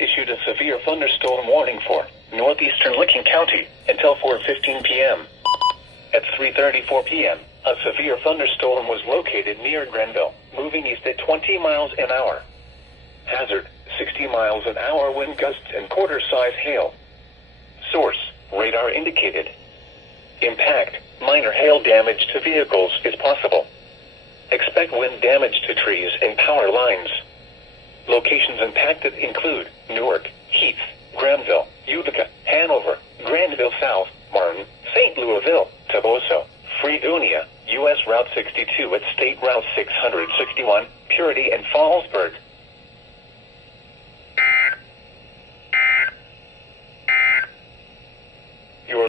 issued a severe thunderstorm warning for northeastern Licking County until 4:15 p.m. At 3:34 p.m., a severe thunderstorm was located near Granville, moving east at 20 miles an hour. Hazard, 60 miles an hour wind gusts and quarter-size hail. Source, radar indicated. Impact, minor hail damage to vehicles is possible. Expect wind damage to trees and power lines. Locations impacted include Newark, Heath, Granville, Utica, Hanover, Granville South, Martin, St. Louisville, Toboso, Fredonia, U.S. Route 62 at State Route 661, Purity and Fallsburg.